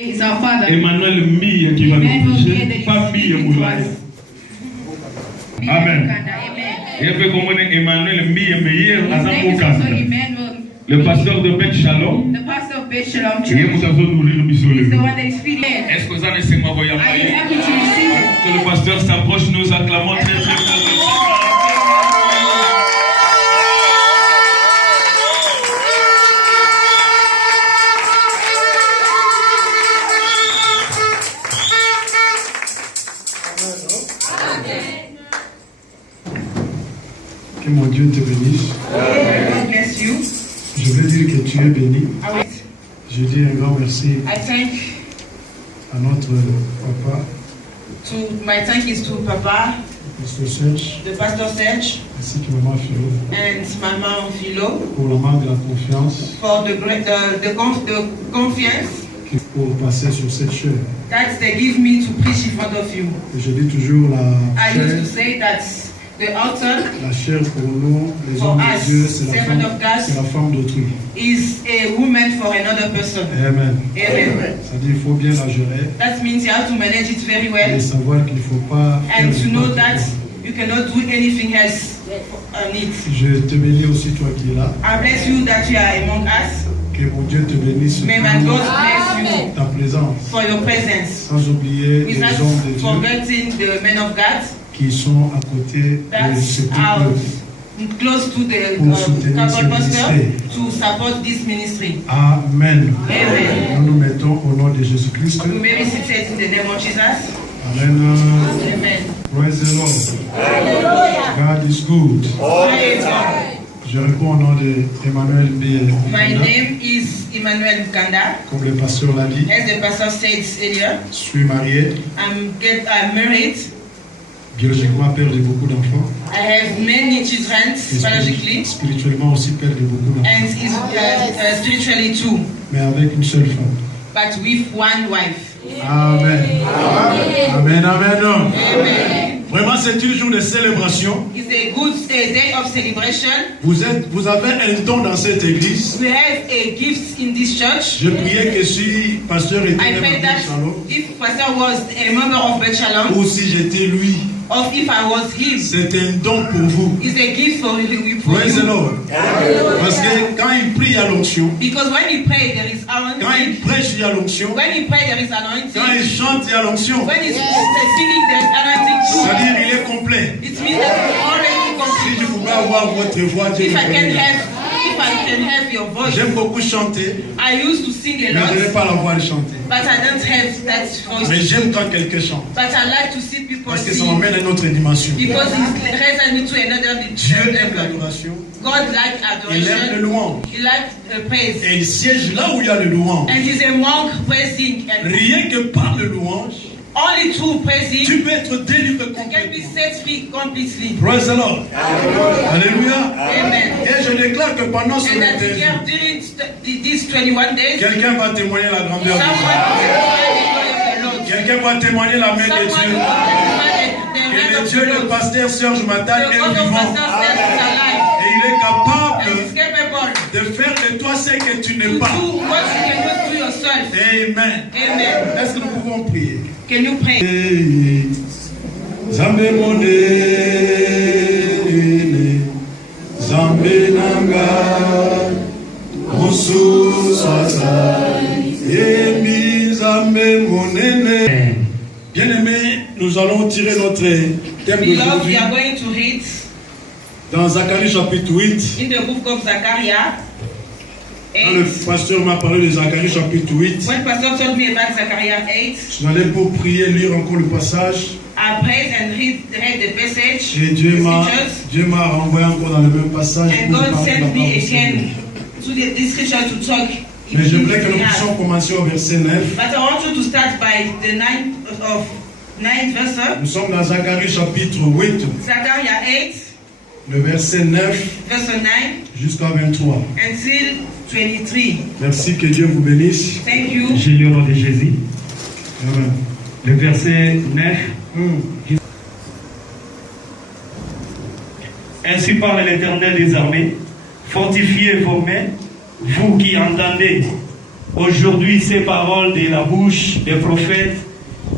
Is our Father. Emmanuel Mie qui va nous toucher, pas Mie Moulay. Amen. Et puis comme on est Emmanuel Mie meilleur à Zamboka. Le pasteur de Beth Shalom. The pastor of Beth Shalom Church. Il est the one that is feeding. Est-ce que vous avez ces mots? Are you happy to receive it? Que le pasteur s'approche, nous acclamons très très fort. Que mon Dieu te bénisse. God bless you. Je veux dire que tu es béni. Je dis un grand merci I thank à notre papa, my thank is to Papa, Pasteur Serge, the Pastor Serge, ainsi que maman Philo, and Mama Philo pour la marque de la confiance for the confiance pour passer sur cette chair. that they give me to preach in front of you. Et je dis toujours I used chair, to say that the altar la chair pour nous, les For hommes us, de Dieu, c'est servant of God, la femme d'autrui. is a woman for another person. Amen. Amen. C'est-à-dire qu'il faut bien la gérer That means you have to manage it very et well savoir qu'il ne faut pas and faire to know n'importe that quoi. you cannot do anything else on it. Je te bénis aussi toi qui es là. I bless you that you are among us. Que mon Dieu te bénisse May my God bless you ta présence. for your presence. Sans oublier les Without hommes de Dieu forgetting the men of God qui sont à côté that de ce are peuple. close to the Pour soutenir ce Catholic pastor ministère. to support this ministry. Amen. Amen. Nous nous mettons au nom de Jésus-Christ. You may be seated in the name of Jesus. Amen. Amen. Praise the Lord. God is good. Praise God. Je réponds au nom de Emmanuel B. My name is Emmanuel Mukanda. Comme le pasteur l'a dit, As the pastor said earlier, je suis marié, I'm married. biologiquement père de beaucoup d'enfants. I have many children Et biologically spirituellement aussi père de beaucoup d'enfants. and is spiritually too, Mais avec une seule femme. but with one wife. Amen. Amen. Amen. Amen. Vraiment, c'est un jour de célébration. It's a good day of celebration. Vous avez un don dans cette église. We have a gift in this church. Je priais que si pasteur était I membre pray de that Shalom, if pastor was a member of Beth Shalom, ou si j'étais lui, or if I was him, c'est un don pour vous. it's a gift for Praise the you. Lord. Parce que quand il prie, il y a l'onction. Because when you pray, there is Quand il anointing. prêche, il y a l'onction. When you pray, there is Quand anointing. il chante, il y a l'onction. When he's singing, there's anointing too. C'est-à-dire, il est complet. It means that it's already Si je complete. pouvais avoir votre voix, Dieu If me I can bénisse. have your voice. J'aime beaucoup chanter, I used to sing a mais je n'ai lot, pas la voix de chanter. but I don't have that Mais voice. j'aime quand quelqu'un chante. But I like to see people Parce que ça sing m'amène à une autre dimension. because it raises me to another Dieu aime level. l'adoration. God likes Il aime le adoration. louange. He likes praise. Et il siège là où il y a le louange. And he's among praising and Rien que par le louange, only through praising tu peux être délivré you can be complètement. set free completely. Praise the Lord. Alléluia. Amen. Et je déclare que pendant ce And that matin, here during these 21 days, quelqu'un va témoigner la grandeur de someone Dieu. will testify the glory of the Lord. Quelqu'un va témoigner la main de Someone Dieu. will testify the Et hand le of Dieu, the le Lord. pasteur Serge Matal The est God of vivant. Pastor Serge is alive Et il est capable and is capable de faire de toi ce que tu to n'es do pas. what you cannot do yourself. Amen. Amen. Est-ce que nous pouvons prier? Can you pray? Zambe monene, Zambe nanga, Mosu swasa, Yemi Zambe monene. Bien-aimés, nous allons tirer notre thème Beloved, we d'aujourd'hui are going to read dans Zacharie chapitre 8. in the book of Zechariah. Quand le pasteur m'a parlé de Zacharie chapitre 8, When Pastor told me about Zechariah 8, je n'allais pour prier, lire encore le passage. I prayed and read the passage, Et the scriptures, Dieu m'a renvoyé encore dans le même passage. and pour God parler de la sent me parole again to this scripture to talk. Mais in j'aimerais que nous behalf. puissions commencer au verset 9. But I want you to start by the ninth verse. Nous sommes dans Zacharie chapitre 8, Zechariah 8, le verset 9 verse 9 jusqu'à 23. until 23. Merci, que Dieu vous bénisse. Thank you. J'ai lu au nom de Jésus. Amen. Le verset 9. Ainsi parle l'Éternel des armées, fortifiez vos mains, vous qui entendez aujourd'hui ces paroles de la bouche des prophètes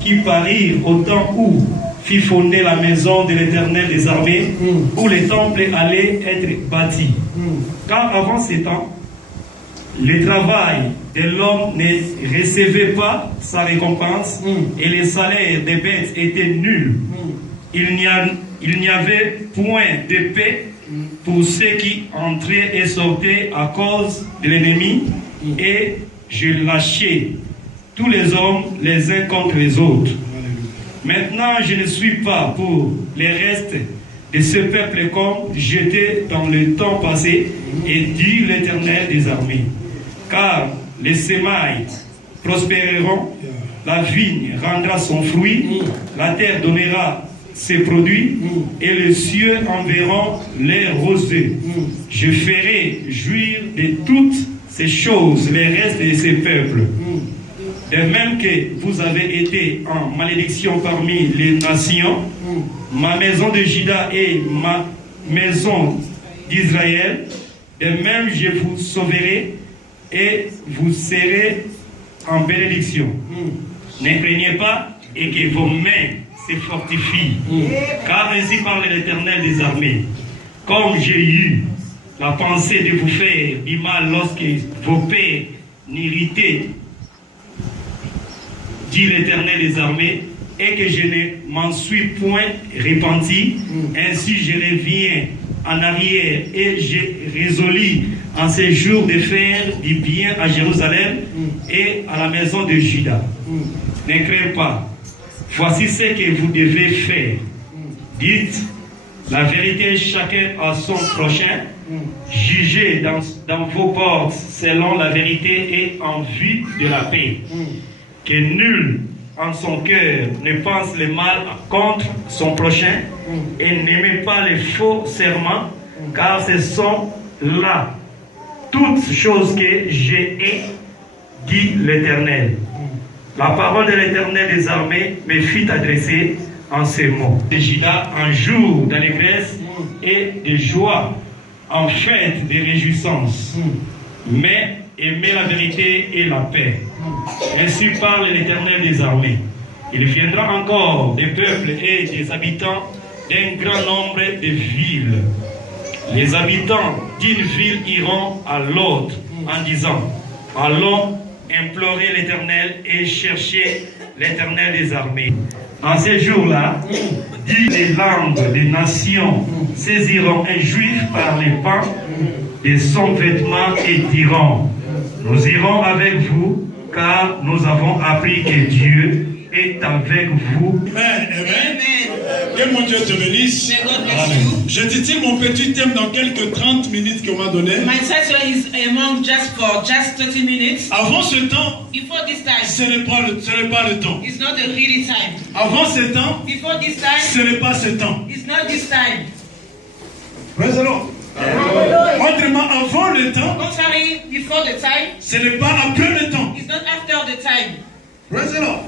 qui parirent au temps où fit fonder la maison de l'Éternel des armées, où le temple allait être bâti. Car avant ces temps, le travail de l'homme ne recevait pas sa récompense et les salaires des bêtes étaient nuls. Il n'y avait point de paix pour ceux qui entraient et sortaient à cause de l'ennemi, et je lâchais tous les hommes les uns contre les autres. Maintenant, je ne suis pas pour les restes de ce peuple comme j'étais dans le temps passé, et dit l'Éternel des armées. Car les semailles prospéreront, la vigne rendra son fruit, la terre donnera ses produits, et les cieux enverront les rosées. Je ferai jouir de toutes ces choses les restes de ces peuples. De même que vous avez été en malédiction parmi les nations, ma maison de Juda et ma maison d'Israël, de même je vous sauverai et vous serez en bénédiction. Ne craignez pas et que vos mains se fortifient, car ainsi parle l'Éternel des armées. Comme j'ai eu la pensée de vous faire du mal lorsque vos pères n'irritaient, dit l'Éternel des armées, et que je ne m'en suis point repenti, ainsi je reviens en arrière et j'ai résolu en ces jours de faire du bien à Jérusalem et à la maison de Juda. Ne craignez pas, voici ce que vous devez faire. Dites la vérité chacun à son prochain, jugez dans vos portes selon la vérité et en vue de la paix. Que nul en son cœur ne pense le mal contre son prochain et n'aimez pas les faux serments, car ce sont là toutes choses que j'ai dit l'Éternel. La parole de l'Éternel des armées me fit adresser en ces mots. De Juda, un jour d'allégresse et de joie, en fête de réjouissance, mais aimez la vérité et la paix. Ainsi parle l'Éternel des armées. Il viendra encore des peuples et des habitants d'un grand nombre de villes. Les habitants d'une ville iront à l'autre en disant, allons implorer l'Éternel et chercher l'Éternel des armées. En ces jours-là, dit les langues des nations saisiront un juif par les pans de son vêtement et diront, nous irons avec vous, car nous avons appris que Dieu est avec vous. Amen. Que mon Dieu te bénisse. May God bless you. Je titille mon petit thème dans quelques 30 minutes qu'on m'a donné. My title is among just 30 minutes. Avant ce temps, Before this time, ce n'est pas le temps. it's not the really time. Avant ce temps, Before this time, ce n'est pas ce temps. it's not this time. Praise the Lord. Autrement, avant le temps, Contrary, before the time, ce n'est pas après le temps. it's not after the time. Praise the Lord.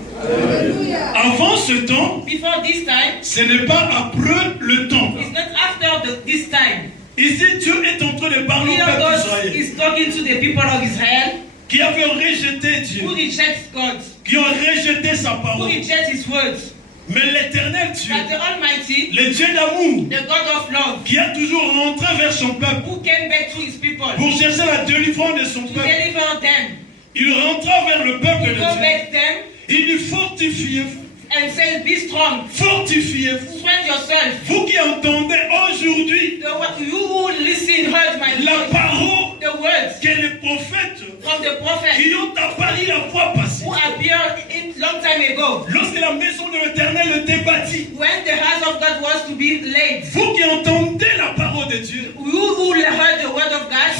Avant ce temps, Before this time, ce n'est pas après le temps. it's not after this time. Ici, Dieu est en train de parler au Here peuple God d'Israël is talking to the people of Israel qui avaient rejeté Dieu, who reject God, qui ont rejeté sa who parole. reject His words. Mais l'éternel Dieu, But the Almighty, le Dieu d'amour, the God of love, qui a toujours rentré vers son peuple who came back to His people pour chercher la délivrance de son to peuple, deliver them, il rentra vers le peuple de He go Dieu. back them Il dit fortifiez-vous, and says, be strong, fortifiez-vous. strengthen yourself. Vous qui entendez aujourd'hui You who listen heard my la voice, parole the words que les prophètes from the prophet qui ont apparu la fois passée, who appeared in long time ago lorsque la maison de l'Éternel était bâtie. when the house of God was to be laid. Vous qui entendez la parole de Dieu, You who heard the word of God,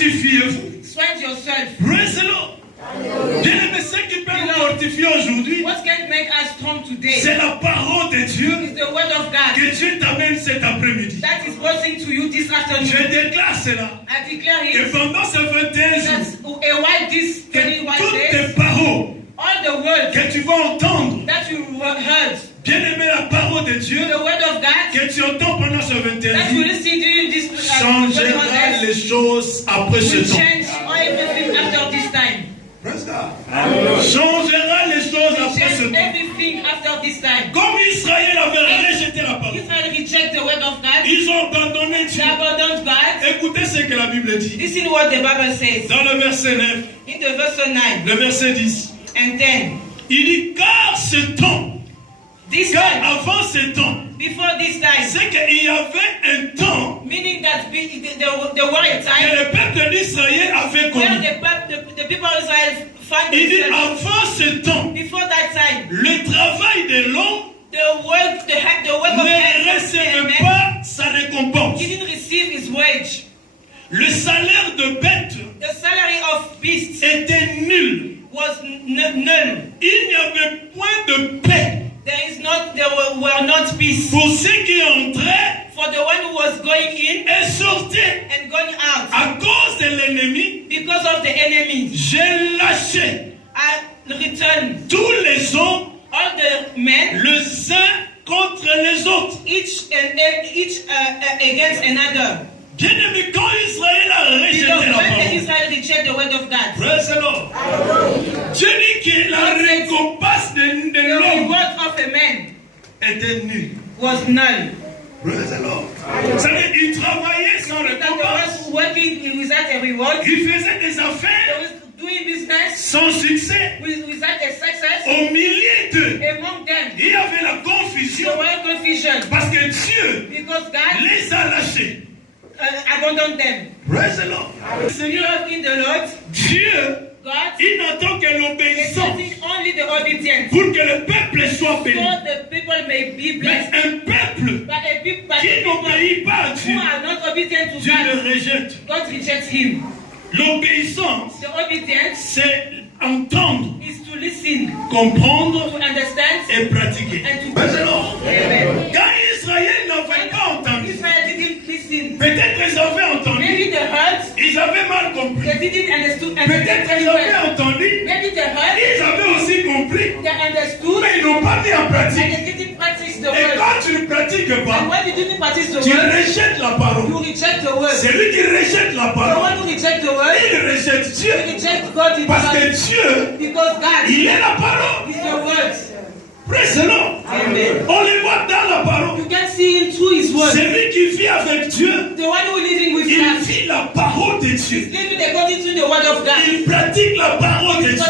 fortifiez-vous. strengthen yourself. Praise the Lord. Bien aimé, ce qui peut nous fortifier aujourd'hui, What can make us strong today c'est la parole de Dieu is the word of God que Dieu t'amène cet après-midi. that is posing to you this Je afternoon. déclare cela. I declare Et it pendant ces 21 jours, that a while this que 21 toutes days, tes paroles all the words que tu vas entendre, that you heard, bien aimé, la parole de Dieu the word of God que tu entends pendant ces 21 that you jours, listen during this 21 changera days les choses après ce will temps. change everything after this time. Praise changera les choses après ce Change temps. everything after this time. Comme Israël avait rejeté la parole, Israel reject the word of God. ils ont abandonné They Dieu. abandoned God. Écoutez ce que la Bible dit. Listen what the Bible says. Dans le verset 9, In the verse 9 le verset 10, and 10. il dit car ce temps, This car time, avant ce temps, before this time, c'est qu'il y avait un temps meaning that there were a que time le peuple d'Israël avait where connu. the people of Israel found Il dit themselves. avant ce temps, Before that time, le travail de l'homme the work of ne man recevait pas sa récompense. didn't receive his wage. Le salaire de bête The salary of beasts était nul. was null. Il n'y avait point de paix There were not peace pour ceux qui entraient for the one who was going in et sortaient. and going out. À cause de l'ennemi, Because of the enemy, j'ai lâché I returned tous les hommes all the men, les uns contre les autres. each against another. Bien-aimé, quand Israël a rejeté Because la when parole, Israel rejected the word of God, praise the Lord. Dieu dit que la récompense de the l'homme reward of a man était nulle. was null. Praise the Lord. Ça veut dire qu'il travaillait sans That récompense. was working without a reward. Il faisait des He affaires was doing business sans succès. without a success. Au milieu d'eux, Among them, il y avait la there confusion were confusion parce que Dieu because God les a lâchés. abandoned them. Praise the Lord. Seigneur in the Lord, Dieu, God il n'attend que is l'obéissance getting only the obedience, pour que le peuple soit so béni. the people may be Mais blessed. un peuple But a people qui n'obéit pas à who Dieu, are not obedient to Dieu God, le rejette. God rejects him. L'obéissance, The obedience c'est entendre, is to listen, comprendre to understand, et pratiquer. and to Praise the Lord. Amen. Quand Israël n'avait pas entendu, Israel didn't listen. peut-être ils avaient entendu, Maybe they heard, ils avaient mal compris. they didn't understood, Peut-être ils avaient entendu, Maybe they heard, ils avaient aussi compris, they understood, mais ils n'ont pas mis en and pratique. they didn't practice the Et word. quand tu ne pratiques And pas, when you didn't practice the tu word, rejettes la parole. you reject the word. Celui qui rejette la The parole, one who rejects the word, il rejette Dieu. you reject God Parce que himself. Dieu, Because God il est la parole. is the word. Praise the Lord. Amen. On le voit dans la parole. You can see him through his word. Celui qui vit avec Dieu, The one who is living with il God vit la parole de is Dieu. living according to the word of God. Il pratique la parole de Dieu.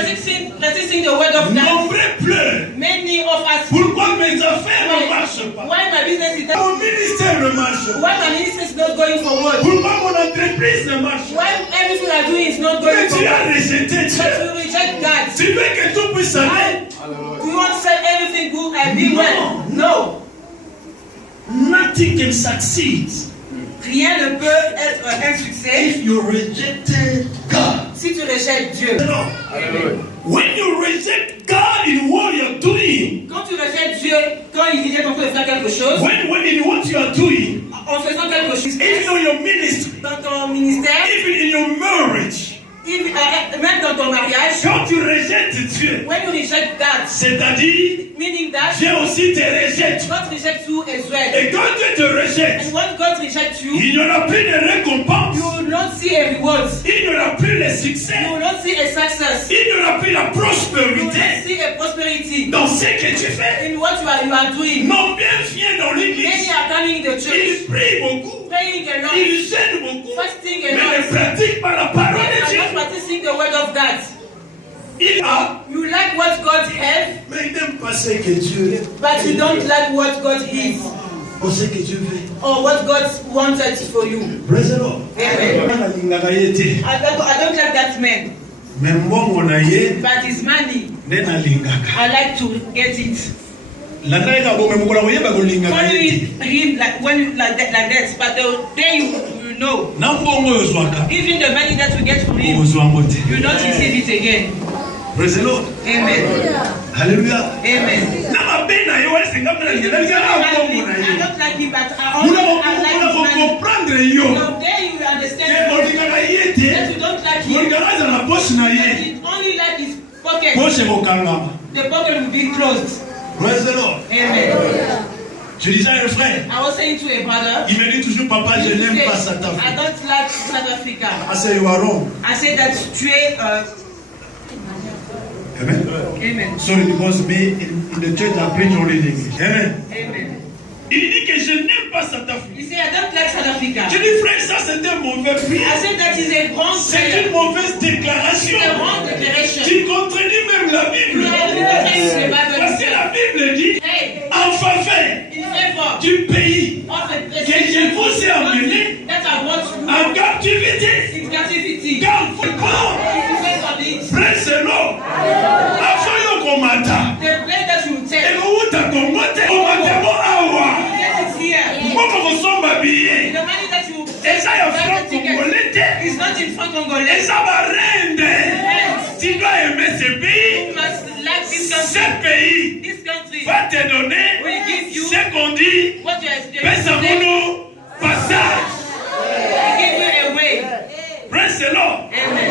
Practicing the word of God. Nombreux pleurent. Many of us. Pourquoi mes affaires ne marchent pas? Why my business is not? Mon ministère ne marche pas. Why my ministry is not going forward? Pourquoi mon entreprise ne marche pas? Why everything I do is not Mais going tu as forward? rejeté But Dieu. you reject God. Tu veux que tout puisse aller? You want to say everything good and be well? No. Nothing can succeed Rien ne peut être un succès if you rejected God. si tu rejettes Dieu. When you reject God in what you're doing, Quand tu rejettes Dieu, quand il est en train de faire quelque chose, when in what you are doing, en faisant quelque chose, even in your ministry, dans ton ministère, even in your marriage, même dans ton mariage, quand tu rejettes Dieu, when you reject God, c'est-à-dire meaning that Dieu aussi te rejette. God rejects you as well. Et quand Dieu te rejette, And when God rejects you, il n'y aura plus de récompense, you will not see a reward. il n'y aura plus le succès, You will not see a success. il n'y aura plus la You will not prospérité see a prosperity dans ce que tu fais. in what you are doing. Non, bien vient dans Many l'église, are coming in the church, il prie beaucoup, praying a lot, il gêne beaucoup, fasting mais a ne lot, pratique pas la parole but de are Dieu. not practicing the word of God. Il a, You like what God has, mais il n'aime pas ce que Dieu est. but you don't like what God is Ou ce que Dieu veut. or what God wanted for you. Praise the Lord. Amen. Alingaka ye te. I don't like that man, Mais mbongo na ye but his money, nde nalingaka. I like to get it. Landa ye kabome mokola koyeba kolingaka When ye you te. him like like that, but the day you know, Na mbongo oyo ozwaka, even the money that you get from him, ozwango te. you will not receive it again. Praise the Lord. Amen. Hallelujah. Amen. Na mabe na ye wasenga mna ngeleza na mbongo na I ye. don't like him, but I Muna like his money. comprendre yo. Now there you Ke understand olingaka ye te. that you don't like him. Olingaka aza na poche na But ye. you only like his pocket. Poche kokangama. The pocket will be closed. Praise the Lord. Amen. Je disais à un frère, I was saying to a brother, il me dit toujours, papa, je he n'aime said, pas South I Africa. don't like South Africa. I say, you are wrong. I said that tu es Amen. Amen. Sorry, because me in the church I preach only in English. Amen. Amen. Il dit que je n'aime pas South Africa. You say, I don't like South Africa. Je dis, frère, ça c'est un mauvais prix. I said that is a wrong C'est prayer. une mauvaise déclaration. It's a wrong declaration. Tu contredis même la Bible. Parce que la Bible dit, Hey, en faveur in favor du pays of the que president je vous ai amené that I want to en captivité. in captivity. Car vous Because of it, preselo afayo komata the place that you take, ekouta komote omatemo awa you get it here. mboko kosomba biye The money that you eza ya buy franc the ticket congolais te is not in franc congolais. eza barende. Tu dois aimer ce pays. You must like this Ce country. pays This country va te donner will give you ce qu'on dit what you are pesa experiencing. munu passage. Will give you a way. Praise the Lord. Amen.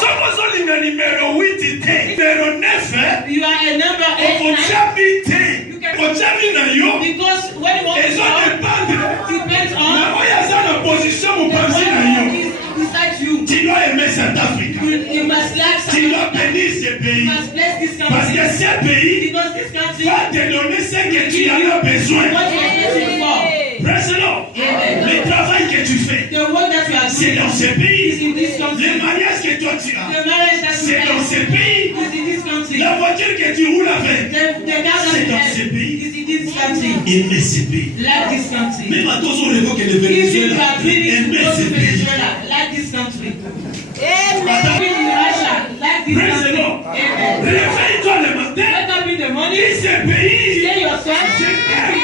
Sokozolinga numéro 8 te numéro 9 You are a number 8 okochabi te okochabi na yo because when you want to ezo talk, dépendre depends na on oyo aza na position the mopanzi na one yo. who is beside you. Tu dois aimer South Africa. You must like Tu dois South Africa. bénir ce You pays must bless this parce que country. ce pays Because this country, va te donner ce que tu en as besoin. what you are looking for, Praise the Lord. Le travail que tu fais, the work that you are c'est doing dans ce is pays. in this country. Le mariage que toi tu as, The marriage that you c'est dans have ce pays. is in this country. La voiture que tu roules avec, The car that c'est you dans have ce pays. is in this country. Aimer ce pays. Like this country. Même à tous on évoque le If you Venezuela. are dreaming to Aimer go ce to pays. Venezuela, like this country. Amen. In Russia, like this Praise the country. Lord. Amen. Réveille-toi le matin. Let up in the morning. Dis ce pays. Say yourself. Je t'aime.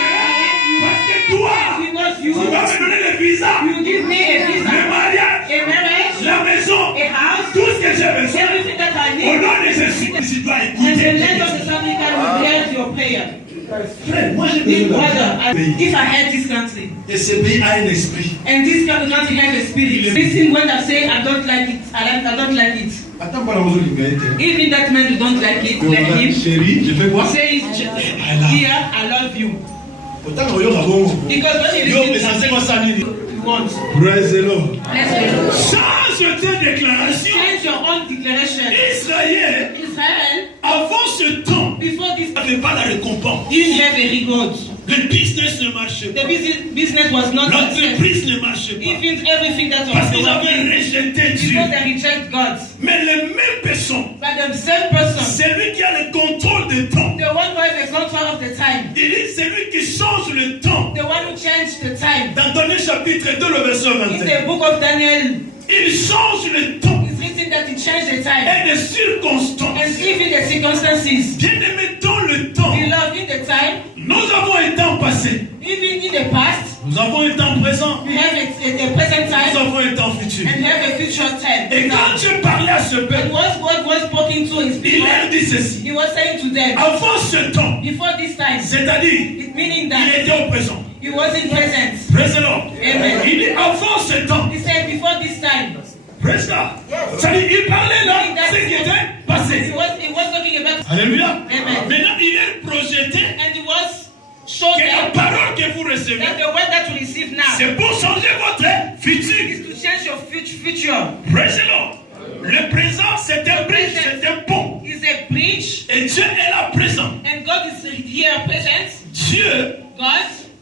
Parce que toi, Because tu vas me donner le visa, you give me a le visa, mariage, a marriage, la maison, a house, tout ce que j'ai besoin. everything that I Au need. nom de Jésus, tu dois And the écouter. land of the South African will hear your prayer. Frère, moi j'ai This besoin brother, d'un pays. if I had this country, Et ce pays a un esprit. and this country has a spirit, listen when I say I don't like it, I don't like it. Attends, pas la raison du mérite. Even that man who don't like it, like him, Chérie, je fais quoi? say here, I love you. Pourtant, on y a bon. Because when you Yo, listen mais to ça c'est quoi ça, Nini? you want, Praise the Lord. let's go. Change tes déclarations. Change your own declaration. Israël, Israel, avant ce temps, before this, n'avait pas la récompense. didn't have a reward. Le business ne marchait pas. The business was not successful. L'entreprise ne marchait pas. Even everything that Parce was qu'ils avaient going rejeté Dieu. because they reject God. Mais les mêmes personnes, But the same person, c'est lui qui a le contrôle du temps. the one who has the control of the time, Il dit, c'est lui qui change le temps. the one who changed the time. Dans Daniel chapitre 2, le verset In 21. the book of Daniel, Il change le temps it's written that he changed the time. et les circonstances. And even the circumstances, Bien-aimés, dans le temps, beloved, in the time, nous avons un temps passé. even in the past, Nous avons un temps présent. we have a present Nous time avons un temps futur. and we have a future time. Et quand Dieu parlait à ce And peuple, what God was speaking to his il people, leur dit ceci. he was saying to them, Avant ce temps, before this time, c'est-à-dire, it meaning il that était au présent. he wasn't present. Praise the Lord. Amen. Il dit avant ce temps. He said before this time. Praise God. C'est-à-dire, il parlait là, ce qui était He passé. was talking about, Alléluia. Amen. Maintenant, il est projeté and he was showing que la them parole que vous recevez, that the word that you receive now c'est pour changer votre futur. is to change your future. Praise the Lord. Le présent, c'est un bridge, c'est un pont. Is a bridge, Et Dieu est là présent. and God is here present. Dieu, God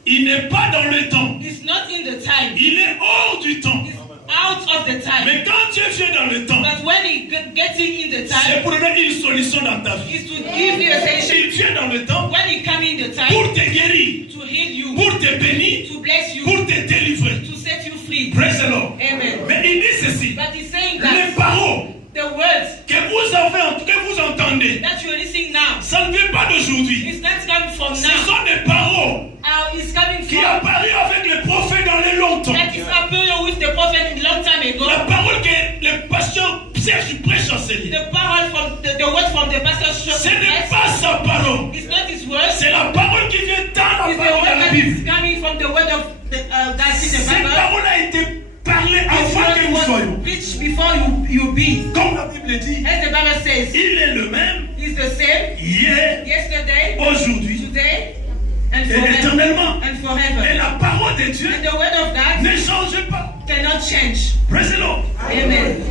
il n'est pas dans le temps. is not in the time. Il est hors du temps. He's out of the time. Mais quand Dieu vient dans le temps, But when he gets in the c'est time, pour donner une solution dans ta vie. is to give you a solution. Il vient dans le temps When he come in the time, pour te guérir, to heal you, pour te bénir, to bless you, pour te délivrer. to set you free. Praise the Lord. Amen. Mais il dit ceci. But he's saying Les that paroles the words que vous entendez, that you're listening now, ça ne vient pas d'aujourd'hui. it's not coming from Ce now. sont des paroles It's coming qui from apparurent avec les prophètes dans les longtemps. that is happening with the prophet a long time ago. La parole que le pasteur Serge prêche en Céline. The parole from the word from the pastor Ce n'est pas sa parole. It's not his word. C'est la parole qui vient dans la It's the parole word de la that Bible. is coming from the word of that's in the Cette Bible. parole a été parlée avant que nous It soyons. was preached before you be. Comme la Bible dit, As the Bible says, il est le même he's the same hier, yesterday, aujourd'hui today, and et forever. éternellement. And Et forever. la parole de Dieu And the word of God ne change pas. cannot change. Praise the Lord. Amen.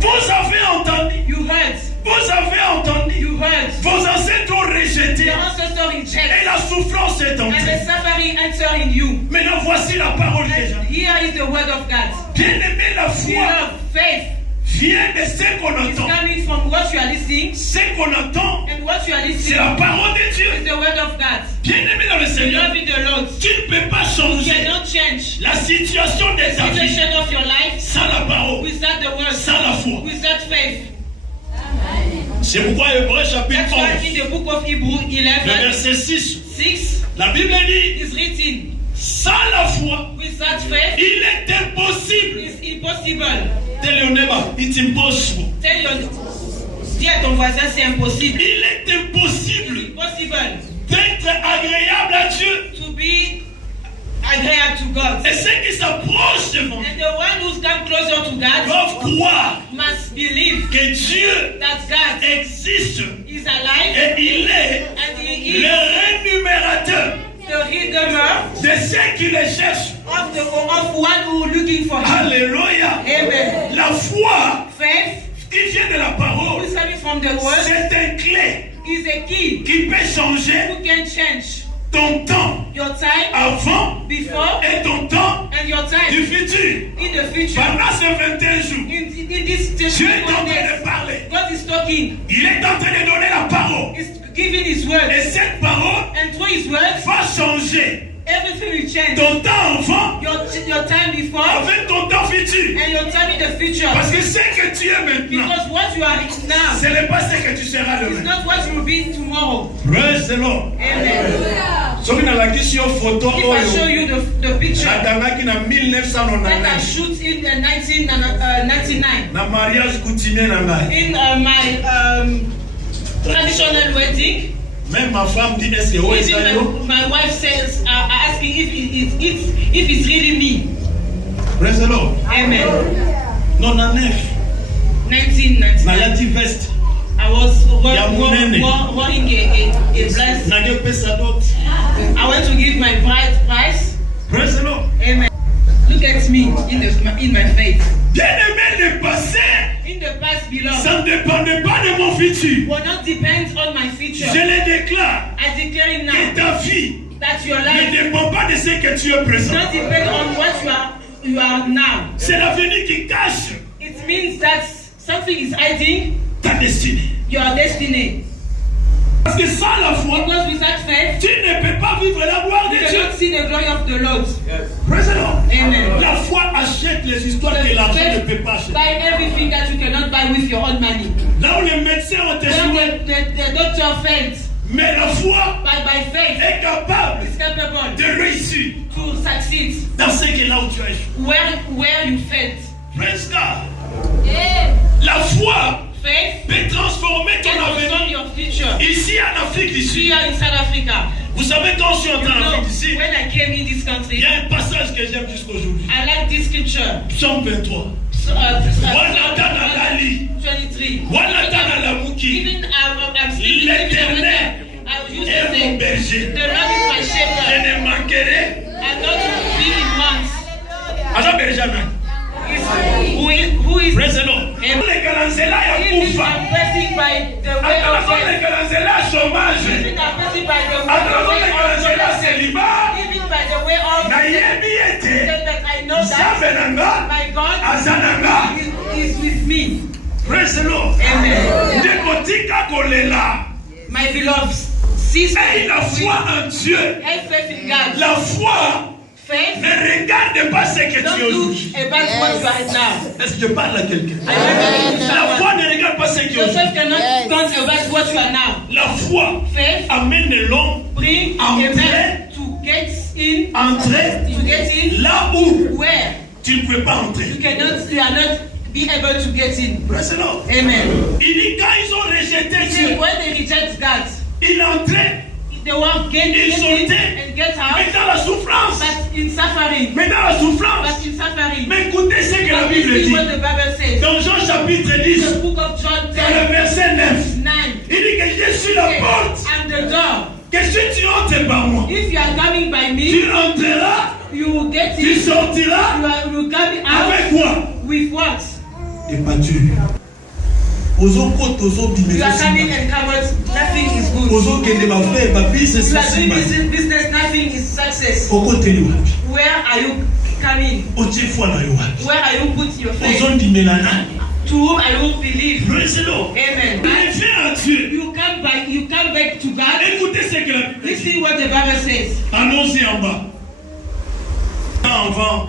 Vous avez entendu You heard Vous avez entendu. You heard. Vos ancêtres ont rejeté. Your ancestor reject. Et la souffrance est And the entrée. suffering enter in you. Maintenant, voici la parole des gens. And here is the word of God. Bien-aimé, la foi Beloved, faith vient de ce qu'on is entend. coming from what you are listening. Ce qu'on entend, And what you are c'est listening la parole de Dieu. is the word of God. Bien-aimé dans le Seigneur, Love in the Lord. tu ne peux pas You changer cannot change la situation de the ta vie situation of your life sans la parole, without the word, sans la foi. without faith. C'est pourquoi Hébreux chapitre That's why in 11, the book of Hebrew le 11, verset 6, 6 la Bible dit, is written, sans la foi, without faith il est impossible. is impossible. Tell your neighbor, it's impossible. Dis à ton voisin, c'est impossible. Il est impossible Impossible d'être agréable à Dieu. to be agreeable to God. Et ceux qui s'approchent devant And the one who's come closer to God doivent croire must believe que Dieu that God existe is alive et il est and He le is rémunérateur the Redeemer de ceux qui le cherchent. of one who looking for Him. Alléluia. Amen. La foi Faith, qui vient de la parole, who is coming from the Word, c'est un clé is a key qui peut changer who can change ton temps your time avant before et ton temps and your du time futur. in the future. Pendant ces 21 jours, In this Dieu est en train days, de parler. God is talking. Il est en train de donner la parole. He's giving His word. Et cette parole And through His word, va changer everything will change. ton temps avant Your time before avec ton temps futur. and your time in the future. Parce que ce que tu es maintenant, Because what you are now ce n'est pas ce que tu seras is demain. not what you will be tomorrow. Praise the Lord. Amen. soki nalakisi yo photo If I show oyo you the picture natangaki na that I 1999 shoot in 1999 na mariage coutumier na ngai. in my traditional wedding, Même ma femme dit est-ce que oh, even my wife says, asking if it's really me. Praise the Lord. Amen. 99 1999. nalati veste I was Ya munene. wearing a blessed. nagepesa dot. I want to give my bride price. Praise the Lord. Amen. Look at me in my faith. Bien-aimé, le passé, In the past, beloved, ça ne dépendait pas de mon futur. will not depend on my future. Je le déclare I declare it que now ta vie that your ne life dépend pas de ce que tu es does présent. not depend on what you are now. C'est l'avenir qui cache It means that something is hiding ta destinée. your destiny. Parce que sans la foi, Because without faith, tu ne peux pas vivre la gloire you de Dieu. cannot see the glory of the Lord. Praise the Lord. Amen. La foi achète les histoires que l'argent ne Faith peut pas acheter. buy everything that you cannot buy with your own money. Là où les médecins ont When échoué, the doctor failed, mais la foi by faith, est capable is capable de réussir to succeed dans ce que là où tu as échoué. where you failed. Praise God. La foi Faith peut transformer ton can transform avenir. your future. Ici en Afrique, ici. Here in South Africa, Vous savez, quand je suis entré en Afrique, ici, when I came in this il country, y a un passage que j'aime jusqu'aujourd'hui. I like this scripture. Psaume 23. Wanatana lali. 23. Wanatana la muki. Even I'm still L'Éternel I used to est mon say, berger. the Lord is my Je shepherd. ne manquerai. I'm not be in want. Aja berger na. Who is Praise the Lord. Lekala nzela ya even kufa. I'm pressing by the way of Atalazo death. lekala nzela ya chômage. Even I'm pressing by the Atalazo way lekala nzela ya of célibat. even by the way of Nayebi ete. that I know Nzambe that na nga. my God Aza na nga. is with me. Praise the Lord. Amen. Ndekotika kolela. My beloved, cease Aie la foi en Dieu. have faith in God. La foi Faith, ne regarde pas ce que tu don't es look aujourd'hui. about what you are now. Est-ce que je parle à quelqu'un? I don't know La foi ne regarde pas ce qui est aujourd'hui. Yourself cannot count about what you are now. La foi Faith amène l'homme bring a man to get in, là où where tu ne peux pas entrer. you are not be able to get in. Praise the Lord. Amen. Il dit quand ils ont rejeté See, Dieu, when they reject God, il entrait, they want get il in sortait, and get out, mais dans la souffrance. but in suffering. Mais dans la souffrance. But in suffering. Mais écoutez ce que la But Bible this is dit. what the Bible says. Dans Jean chapitre 10, The book of John dans le 10, verset 9, 9. il dit que je suis la porte. I'm the door. Que si tu entres par moi, If you are coming by tu me, entreras, you will get tu in. sortiras You will come out avec quoi? with what? Et pas Dieu. You are coming and covered, nothing is good. You are doing business, nothing is success. Where are you coming? Where are you put your faith? To whom I will believe. Amen. You come back to God. Listen what the Bible says. Allons-y en bas. Enfant,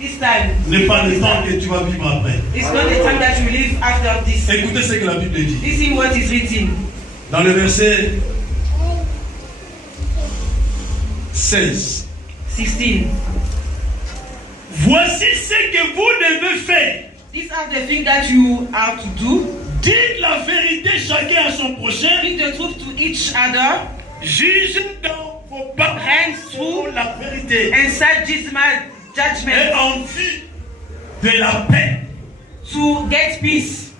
This time, n'est pas le temps que tu vas vivre après. it's not the time that you live after this. Écoutez ce que la Bible dit. Listen what is written. Dans le verset 16. 16. Voici ce que vous devez faire. These are the things that you are to do. Dites la vérité chacun à son prochain. Speak the truth to each other. Juge dans vos paroles Henceforth, la vérité. and set judgment Et en vue de la paix. to get peace.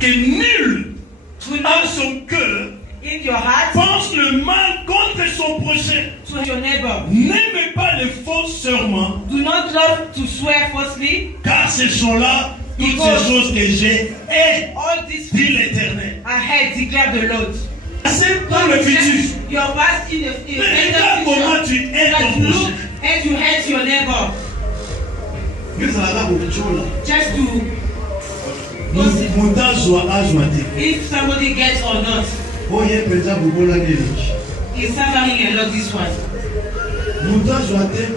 Que nul To en not son cœur in your heart pense le mal contre son prochain. to your neighbor. N'aimez pas les faux serments, Do not love to swear falsely. car ce sont là toutes ces choses que j'ai et All these dit things l'Éternel. ahead declare the Lord. C'est pour le futur. Your past in the Mais regarde comment tu aides But ton look prochain. and you hate your neighbor. Just to if somebody gets or not. He's suffering a lot this one.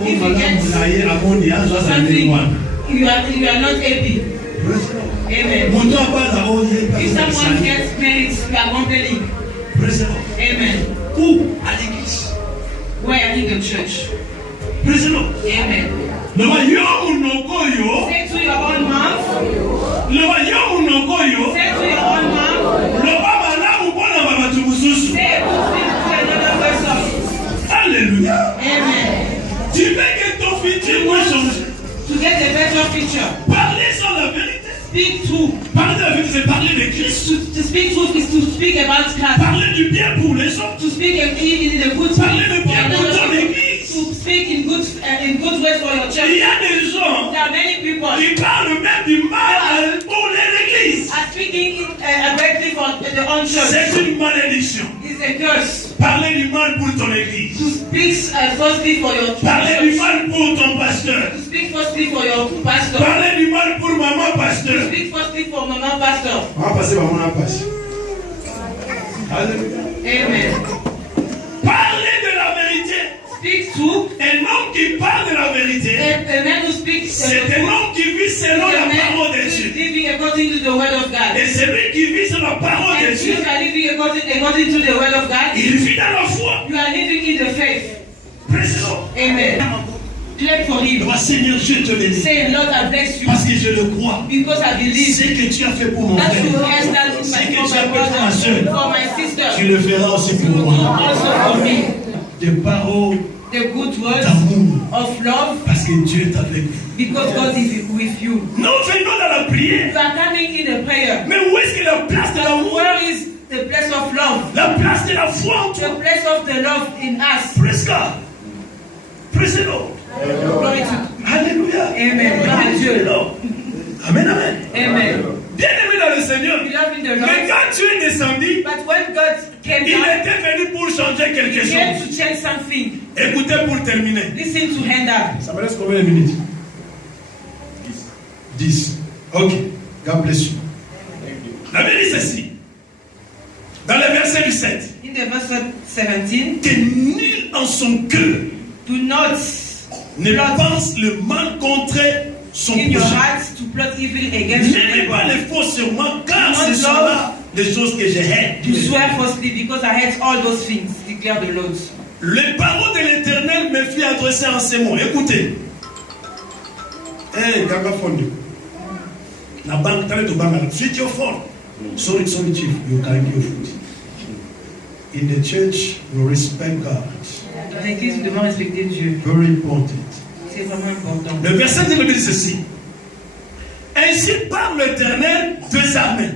If he gets something, you are not happy. Amen. If someone gets married, you are complaining. Amen. Where in the church? Amen. Say to your own mouth. Say to your own mouth. Say a good thing to another person. Alléluia. Amen. Tu veux que ton futur puisse changer. To get a better future. Parler sur la vérité. Speak truth. Parler de la vérité, c'est parler de Christ. To speak truth is to speak about Christ. Parler du bien pour les autres. To speak in the good Parler things de for bien pour another ton person. église. To speak in good ways for your Il church. y a des gens There are many people qui parlent même du mal pour l'église. are speaking directly for their own church. C'est une malédiction. It's a curse. Parler du mal pour ton église. To speak falsely for your Parler du church. mal pour ton pasteur. To speak falsely for your pastor. Parler du mal pour maman pasteur. To speak falsely for mama pastor. On va passer par mon impasse. Alléluia. Amen. Parler de la vérité. Speak truth. Un homme qui parle de la vérité, A man who speaks c'est un homme qui vit selon la parole de is Dieu. living according to the word of God. Et celui qui vit selon la parole de And Dieu, if you are living according to the word of God, il vit dans la foi. you are living in the faith. Président. Amen. Clap for him. Toi, Seigneur, je te bénis. Say, Lord, I bless you Parce que je le crois. because I believe Ce que tu as fait pour mon that frère, you have done ce que for tu as my fait pour ma soeur, brother, for my sister, tu le feras aussi you pour will do moi. also for me. Des paroles The good words d'amour. of love Parce que Dieu est avec vous. because God is with you. Nous venons dans la prière. You are coming in a prayer. Mais où est-ce que la place de l'amour? Where is the place of love? La place de la foi en The toi. place of the love in us. Praise God. Praise the Lord. Glory to Alléluia. Amen. Gloire à Dieu. Amen, amen. Amen. Bien-aimé dans le Seigneur. Beloved in the Mais Lord. quand tu es descendu, But when God came il down, était venu pour changer quelque He came chose. to change something. Écoutez pour terminer. Listen to hand up. Ça me laisse combien de minutes? 10. Ok. God bless you. La Bible dit ceci. Dans le verset 17. In the verse 17, Que nul en son cœur do not ne plot pense le mal contre son in your prochain. heart to plot evil against your N'aimez pas neighbor. les faux serments, car Not ce sont love. là des choses que je hais. To swear falsely because I hate all those things, declare the Lord. Les paroles de l'Éternel me fit adresser en ces mots. Écoutez. Hey, Gaga Fondo. La banque, t'as le banque. Fit your phone. Sorry, chief. You carry your food. In the church, we respect God. Dans l'église, nous devons respecter Dieu. Very important. C'est vraiment important. Le verset de Bible dit ceci. Ainsi parle l'Éternel des armées.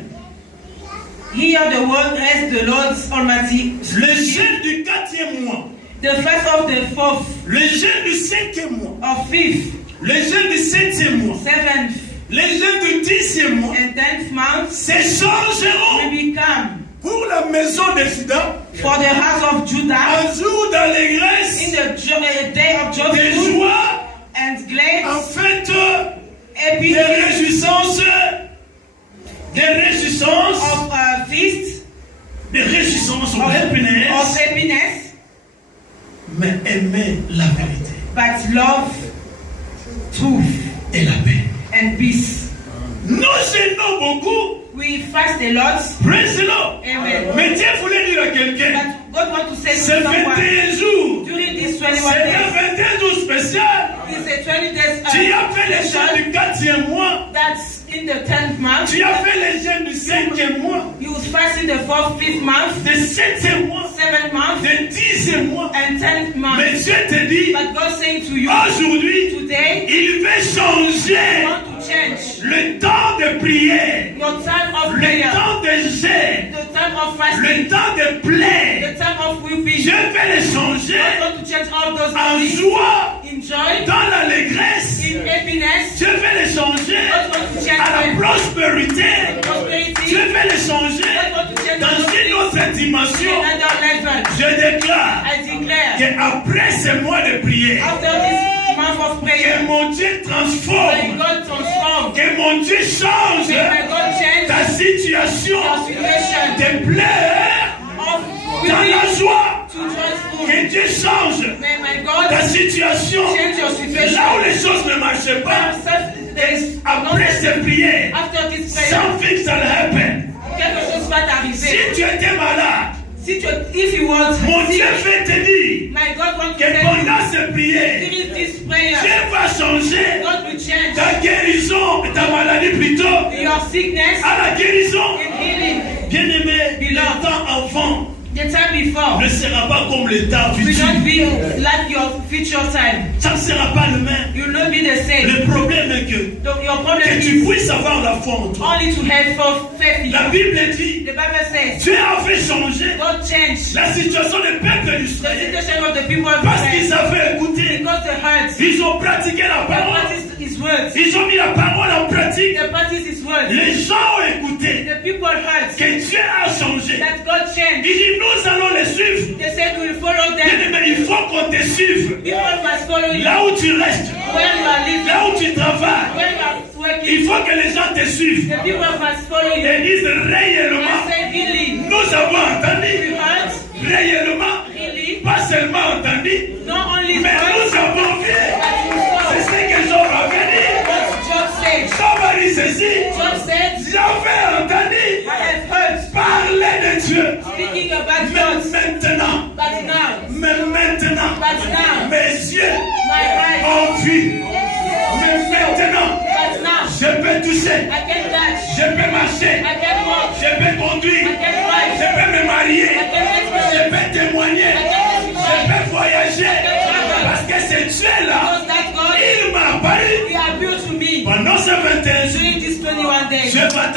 Hear the word as the Lord Almighty. Le jeûne du 4e mois. The first of the fourth Le jeûne du 5e mois. of fifth, Le jeûne du 7e mois. seventh, Les gens du 10e mois and 10th month se changeront will become pour la maison de Juda for the house of Judah un jour d'allégresse, in the day of de joy joie, and glad en fête, happy de réjouissance, of feast de réjouissance, of happiness, mais aimer la vérité but love truth et la paix. and peace. Nous gênons beaucoup. We fast a lot. Praise the Lord. Amen. Mais Dieu voulait dire à quelqu'un, But God wants to say to c'est someone 21 jours. during this C'est 21 days. un 21 jours spécial. It's a 20 days Tu as fait les special. gens du 4e mois. That's in the 10th month. Tu as fait les gens du 5e mois. You fast in the 4th, 5th month, Du 7e mois. 7th month, Du 10e mois. and 10th month. Mais Dieu te dit, But God saying to you aujourd'hui, today, il veut you changer want to change le temps de prière, your time of le prayer, temps de jeûne, the time of le fasting, temps de plaire. the time of weeping. Je vais les changer God want to change all those en things joie, in joy, dans l'allégresse. in happiness. Je vais les changer God want to change à la them. prospérité. Prosperity. Je vais les changer God want to change dans those une things autre in dimension. another level. Je déclare I declare qu'après ces mois de prière, after this month of que prayer, mon Dieu may transforme, God transform, que mon Dieu change may God change ta situation your situation de plaire of dans la weeping joie. to joyful. Que Dieu change May my God ta situation change your situation. là où les choses ne marchent pas. There is Après ces prières, after this prayer, something shall happen. quelque chose va Si t'arriver. tu étais malade, If you want, mon Dieu veut te dire my God wants to que tell you pendant ces prières, during this prayer, Dieu va changer God will change ta guérison, ta maladie plutôt, your sickness à la guérison. and healing. Bien-aimé, le temps avant The time before ne sera pas comme le temps will futur. not be like your future time. Ça ne sera pas le même. You will not be the same. Le problème est que Your problem tu is puisses avoir la foi en toi. only to have faith in La you. Bible dit, The Bible says Dieu a fait changer God changed la situation des peuples the d'Israël situation of the people of parce qu'ils Israel avaient écouté. because the hearts Ils ont pratiqué la they parole. practiced His words. Ils ont mis la parole en pratique. They practiced His words. Les gens ont écouté The people heard que Dieu a changé. that God Il changed. dit, nous allons les suivre. They said we will follow them. Bien-aimé, il faut qu'on te suive. People must follow you Là où tu restes, where you are living, là où tu travailles, where you are working. il faut que les gens te suivent. The people must follow you. Et disent réellement, And say really. nous avons entendu. We heard Réellement, really. pas seulement entendu, Not only mais heard, nous avons vu. but we saw C'est ce que Job avait dit. what Job said. Job a dit ceci. Job said, J'avais entendu I have heard parler de Dieu. speaking about Mais God, maintenant, but now, mes yeux my eyes, ont vu. Mais maintenant, but now, je peux toucher, I can touch, je peux marcher, I can walk, je peux conduire, I can drive, je peux me marier, I can get je married, peux témoigner, I can testify, je peux voyager. Parce que ce Dieu-là, because that God, il m'a apparu He appeared to me pendant ces 21 jours. during these 21 days. Je vais